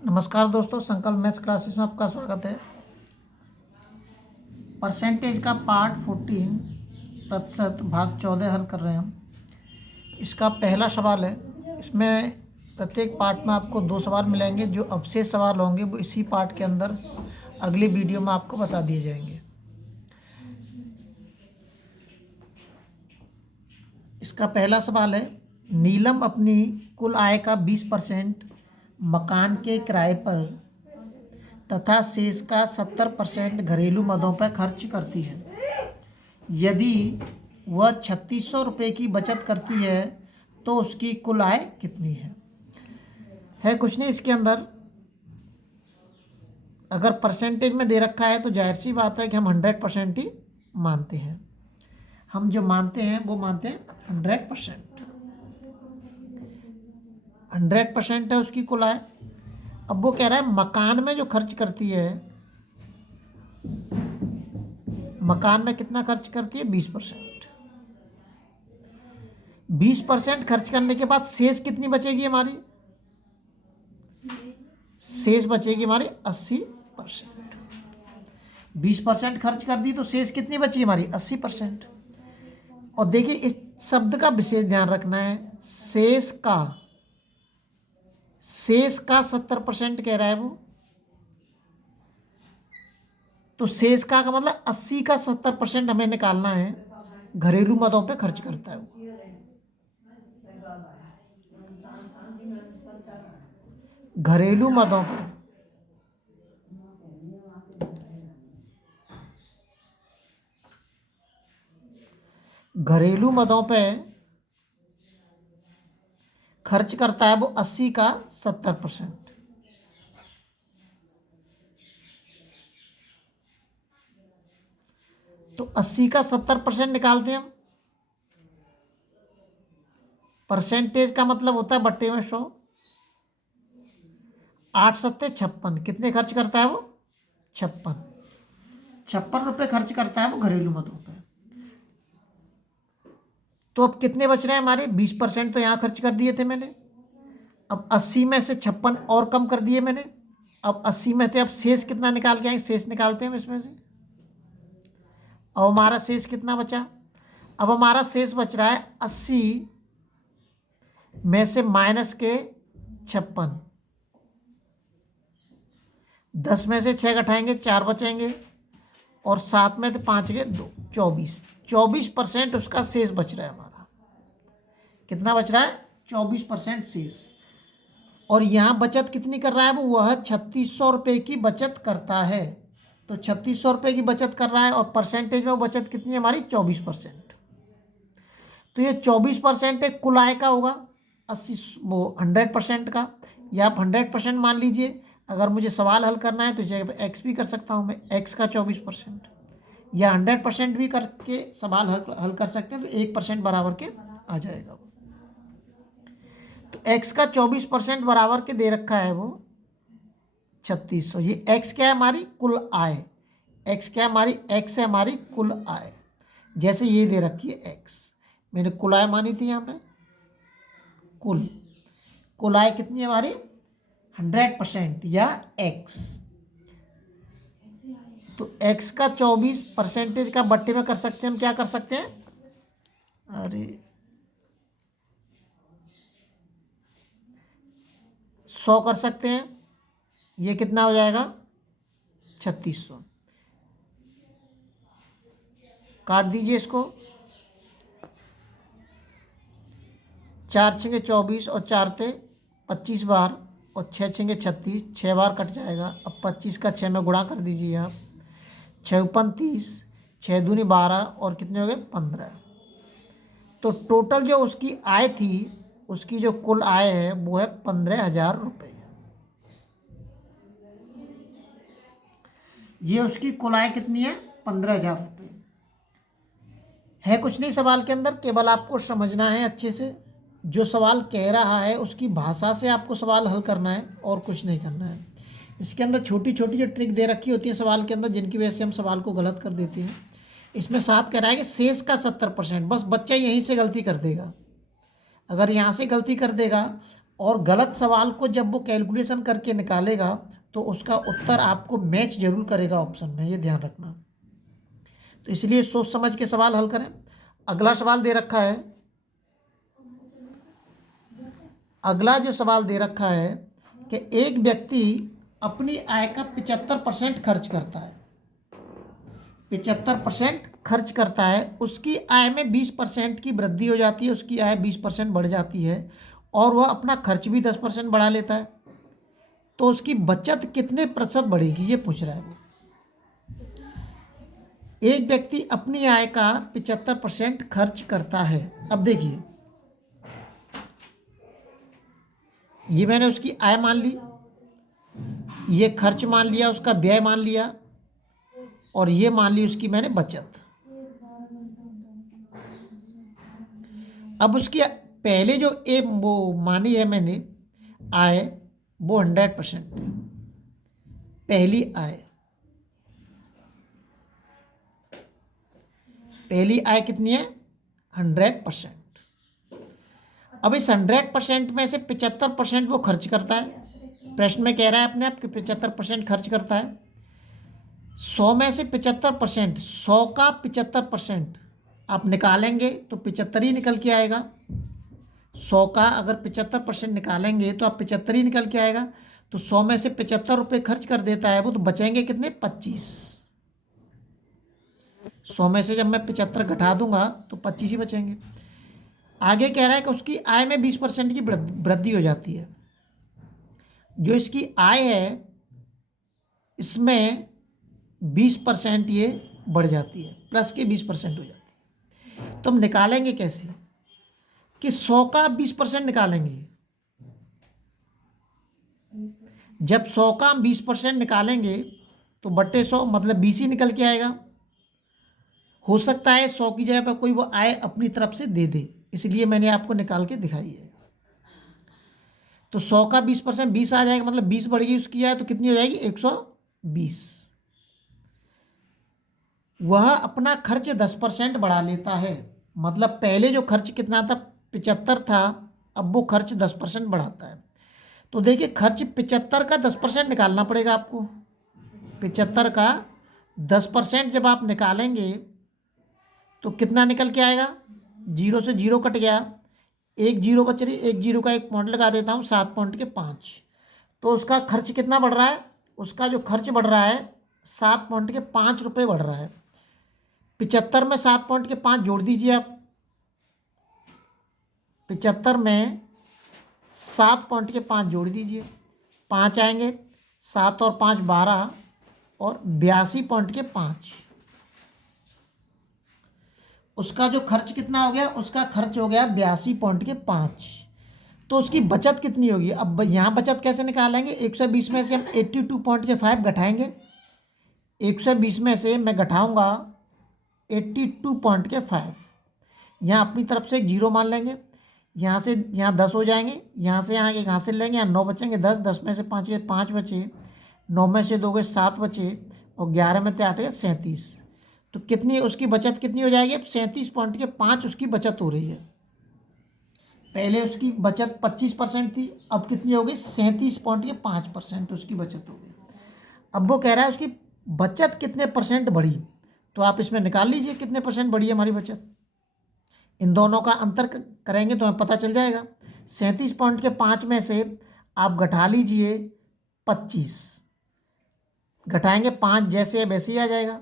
नमस्कार दोस्तों, संकल्प मैथ्स क्लासेस में आपका स्वागत है। परसेंटेज का पार्ट 14 प्रतिशत भाग 14 हल कर रहे हैं हम। इसका पहला सवाल है। इसमें प्रत्येक पार्ट में आपको 2 सवाल मिलेंगे। जो अवशेष सवाल होंगे वो इसी पार्ट के अंदर अगली वीडियो में आपको बता दिए जाएंगे। इसका पहला सवाल है, नीलम अपनी कुल आय का 20% मकान के किराए पर तथा शेष का 70% घरेलू मदों पर खर्च करती है। यदि वह 3600 रुपये की बचत करती है तो उसकी कुल आय कितनी है कुछ नहीं। इसके अंदर अगर परसेंटेज में दे रखा है तो जाहिर सी बात है कि हम 100% ही मानते हैं। हम जो मानते हैं वो मानते हैं 100%। 100% है उसकी कुल आय। अब वो कह रहा है मकान में जो खर्च करती है, मकान में कितना खर्च करती है? 20%। 20% खर्च करने के बाद शेष कितनी बचेगी हमारी? शेष बचेगी हमारी 80%। 20% खर्च कर दी तो शेष कितनी बची हमारी? 80%। और देखिए इस शब्द का विशेष ध्यान रखना है, शेष का 70% कह रहा है वो। तो शेष का मतलब 80 का 70% हमें निकालना है। घरेलू मदों पे खर्च करता है वो। घरेलू मदों पे खर्च करता है वो 80 का 70%। तो 80 का 70% निकालते हैं हम। परसेंटेज का मतलब होता है बट्टे में 100। 8 सत्ते 56। कितने खर्च करता है वो? 56 रुपये खर्च करता है वो घरेलू मदों पे। तो अब कितने बच रहे हैं हमारे? 20% तो यहाँ खर्च कर दिए थे मैंने। अब 80 में से 56 और कम कर दिए मैंने। अब 80 में से अब शेष कितना निकाल के आए? शेष निकालते हैं इसमें से। अब हमारा शेष कितना बचा? अब हमारा शेष बच रहा है 80 में से माइनस के 56। 10 में से 6 घटाएंगे 4 बचेंगे, और 7 में से 5 के 2, 24% उसका शेष बच रहा है हमारा। कितना बच रहा है? 24% शेष। और यहाँ बचत कितनी कर रहा है वो? वह 3600 रुपये की बचत करता है। तो 3600 रुपये की बचत कर रहा है, और परसेंटेज में वो बचत कितनी है हमारी? 24%। तो ये 24% एक कुल आय का होगा। 100% का, या आप 100% मान लीजिए। अगर मुझे सवाल हल करना है तो जगह एक्स भी कर सकता हूँ मैं, एक्स का 24%, या 100% भी करके सवाल हल कर सकते हैं। तो 1% बराबर के आ जाएगा। तो एक्स का 24% बराबर के दे रखा है वो 3600। ये एक्स क्या है? हमारी कुल आय। एक्स क्या है हमारी? एक्स है हमारी कुल आय। जैसे ये दे रखी है एक्स, मैंने कुल आय मानी थी यहाँ पे। कुल आय कितनी है हमारी? 100% या एक्स। तो एक्स का 24% का बट्टे में कर सकते हैं हम। क्या कर सकते हैं? अरे 100 कर सकते हैं। ये कितना हो जाएगा? 3600। काट दीजिए इसको। 4 छेंगे 24 और 4 थे 25 बार, और 6 छेंगे 36, 6 बार कट जाएगा। अब 25 का 6 में गुणा कर दीजिए आप। 6 ऊपन 30, 6 दूनी 12, और कितने हो गए? 15। तो टोटल जो उसकी आय थी, उसकी जो कुल आय है वो है 15,000 रुपये। ये उसकी कुल आय कितनी है? 15,000 रुपये है। कुछ नहीं सवाल के अंदर, केवल आपको समझना है अच्छे से। जो सवाल कह रहा है उसकी भाषा से आपको सवाल हल करना है, और कुछ नहीं करना है। इसके अंदर छोटी छोटी जो ट्रिक दे रखी होती है सवाल के अंदर, जिनकी वजह से हम सवाल को गलत कर देते हैं। इसमें साफ कह रहा है कि शेष का 70%। बस बच्चा यहीं से गलती कर देगा। अगर यहाँ से गलती कर देगा और गलत सवाल को जब वो कैलकुलेशन करके निकालेगा तो उसका उत्तर आपको मैच जरूर करेगा ऑप्शन में, ये ध्यान रखना। तो इसलिए सोच समझ के सवाल हल करें। अगला सवाल दे रखा है, अगला जो सवाल दे रखा है कि एक व्यक्ति अपनी आय का 75% खर्च करता है, 75% खर्च करता है, उसकी आय में 20% की वृद्धि हो जाती है, उसकी आय 20% बढ़ जाती है और वह अपना खर्च भी 10% बढ़ा लेता है, तो उसकी बचत कितने प्रतिशत बढ़ेगी, ये पूछ रहा है वो। एक व्यक्ति अपनी आय का 75% खर्च करता है। अब देखिए, ये मैंने उसकी आय मान ली, ये खर्च मान लिया, उसका व्यय मान लिया, और ये मान ली उसकी मैंने बचत। अब उसकी पहले जो वो मानी है मैंने आय, वो 100%, पहली आय, पहली आय कितनी है, 100%। अब इस 100% में से 75% वो खर्च करता है। प्रश्न में कह रहा है अपने आप कि 75% खर्च करता है। 100 में से 75%, 100 का 75% आप निकालेंगे तो 75 ही निकल के आएगा। 100 का अगर 75% निकालेंगे तो आप 75 ही निकल के आएगा। तो 100 में से 75 रुपये खर्च कर देता है वो, तो बचेंगे कितने, 25। 100 में से जब मैं 75 घटा दूंगा तो 25 ही बचेंगे। आगे कह रहा है कि उसकी आय में 20% की वृद्धि हो जाती है। जो इसकी आय है इसमें 20% ये बढ़ जाती है, प्लस के 20% हो जाती है। तो हम निकालेंगे कैसे कि 100 का 20% निकालेंगे। जब 100 का 20% निकालेंगे तो बट्टे 100 मतलब 20 ही निकल के आएगा। हो सकता है 100 की जगह पर कोई वो आय अपनी तरफ से दे दे, इसलिए मैंने आपको निकाल के दिखाई है। तो 100 का 20%, 20 आ जाएगा, मतलब 20 बढ़ गई उसकी आय, तो कितनी हो जाएगी, 120। वह अपना खर्च 10% बढ़ा लेता है, मतलब पहले जो खर्च कितना था, 75 था, अब वो खर्च 10% बढ़ाता है। तो देखिए खर्च 75 का 10% निकालना पड़ेगा आपको। 75 का 10% जब आप निकालेंगे तो कितना निकल के आएगा, 0 से 0 कट गया, एक जीरो बच रही, एक जीरो का एक पॉइंट लगा देता हूँ, 7.5। तो उसका खर्च कितना बढ़ रहा है, उसका जो खर्च बढ़ रहा है 7.5 रुपये बढ़ रहा है। 75 में 7.5 जोड़ दीजिए आप, 75 में 7.5 जोड़ दीजिए, 5 आएंगे, 7 और 5 12, और 82.5। उसका जो खर्च कितना हो गया, उसका खर्च हो गया 82.5। तो उसकी बचत कितनी होगी, अब यहाँ बचत कैसे निकालेंगे, 120 में से हम 82.5 घटाएंगे। 120 में से मैं घटाऊंगा 82.5, यहाँ अपनी तरफ से एक जीरो मान लेंगे, यहाँ से यहाँ 10 हो जाएंगे, यहाँ से यहाँ एक हासिल लेंगे, यहाँ 9 बचेंगे, 10, 10 में से 5 गए 5 बचे, 9 में से 2 गए 7 बचे, और 11 में से 8 गए 37। तो कितनी उसकी बचत कितनी हो जाएगी, अब 37.5 उसकी बचत हो रही है। पहले उसकी बचत 25% थी, अब कितनी हो गई, 37.5% उसकी बचत हो गई। अब वो कह रहा है उसकी बचत कितने परसेंट बढ़ी, तो आप इसमें निकाल लीजिए कितने परसेंट बढ़ी है हमारी बचत। इन दोनों का अंतर करेंगे तो हमें पता चल जाएगा। 37.5 में से आप घटा लीजिए 25, घटाएंगे 5 जैसे वैसे ही आ जाएगा।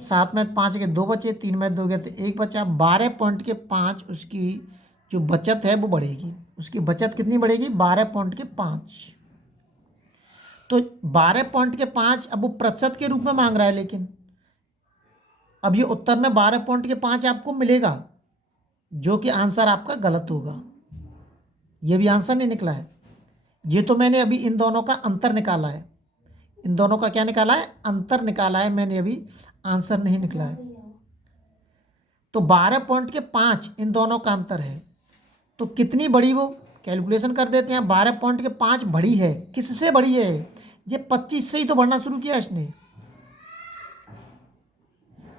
7 में 5 के 2 बचे, 3 में 2 गए तो 1 बचा, 12.5 उसकी जो बचत है वो बढ़ेगी। उसकी बचत कितनी बढ़ेगी, 12.5। तो 12.5 अब वो प्रतिशत के रूप में मांग रहा है, लेकिन अब ये उत्तर में 12.5 आपको मिलेगा, जो कि आंसर आपका गलत होगा। ये भी आंसर नहीं निकला है, ये तो मैंने अभी इन दोनों का अंतर निकाला है। इन दोनों का क्या निकाला है, अंतर निकाला है मैंने, अभी आंसर नहीं निकला है। तो 12.5 इन दोनों का अंतर है, तो कितनी बड़ी वो कैलकुलेशन कर देते हैं। 12.5 बढ़ी है, किससे बढ़ी है, ये 25 से ही तो बढ़ना शुरू किया इसने।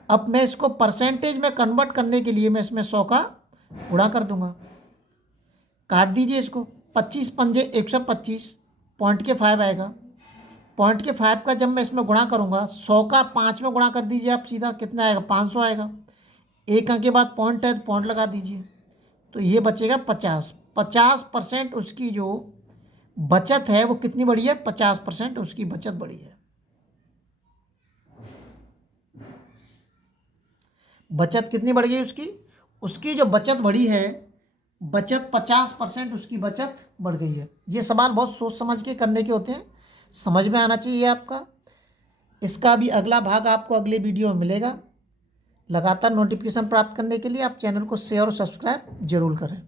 अब मैं इसको परसेंटेज में कन्वर्ट करने के लिए मैं इसमें 100 का गुणा कर दूंगा, काट दीजिए इसको। 25 पंजे 125, पॉइंट के 5 आएगा। पॉइंट के 5 का जब मैं इसमें गुणा करूँगा, 100 का 5 में गुणा कर दीजिए आप सीधा, कितना आएगा 500 आएगा। एक अंक के बाद पॉइंट है तो पॉइंट लगा दीजिए, तो ये बचेगा 50। 50% उसकी जो बचत है वो कितनी बढ़ी है, 50% उसकी बचत बढ़ी है। बचत कितनी बढ़ गई उसकी, उसकी जो बचत बढ़ी है, बचत 50% उसकी बचत बढ़ गई है। ये सवाल बहुत सोच समझ के करने के होते हैं, समझ में आना चाहिए आपका। इसका भी अगला भाग आपको अगले वीडियो में मिलेगा। लगातार नोटिफिकेशन प्राप्त करने के लिए आप चैनल को शेयर और सब्सक्राइब जरूर करें।